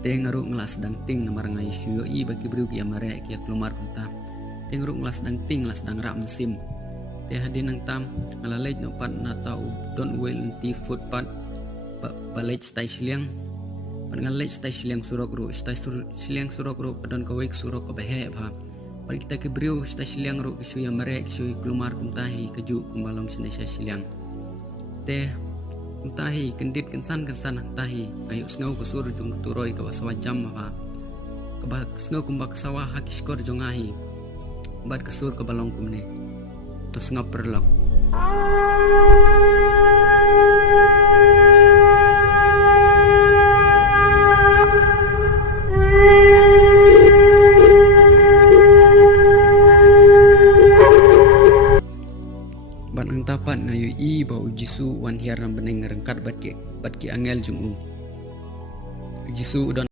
Te ngaruk ngelas dang ting namar ngai syuyo I bagi beriu ki amare ki kelumar kunta. Te ngaruk ngelas dang ting las dang rak mesim. Te hadin nang tam ngalalej no pat na tau don wel nanti footpath balej stai siliang. Pan ngalej stai siliang surok ru stai siliang surok ru padon kawek surok ke behe bha. Par kita ke beriu stai siliang ru ki syuyo amare ki syuyo kelumar kuntahi keju kumbalong sindai siliang. Te kuntahi kendit kensan tahi ayo sngau kusur jung turoi ke basawa jam apa ke sngau kumba kesawa hakiskor jongahi bat kesur ke balong kumne to sngau perlok Banang tapat ngayu I bau jisu wan hiar nam beneng ngerengkat bat ki angel jungu jisu udon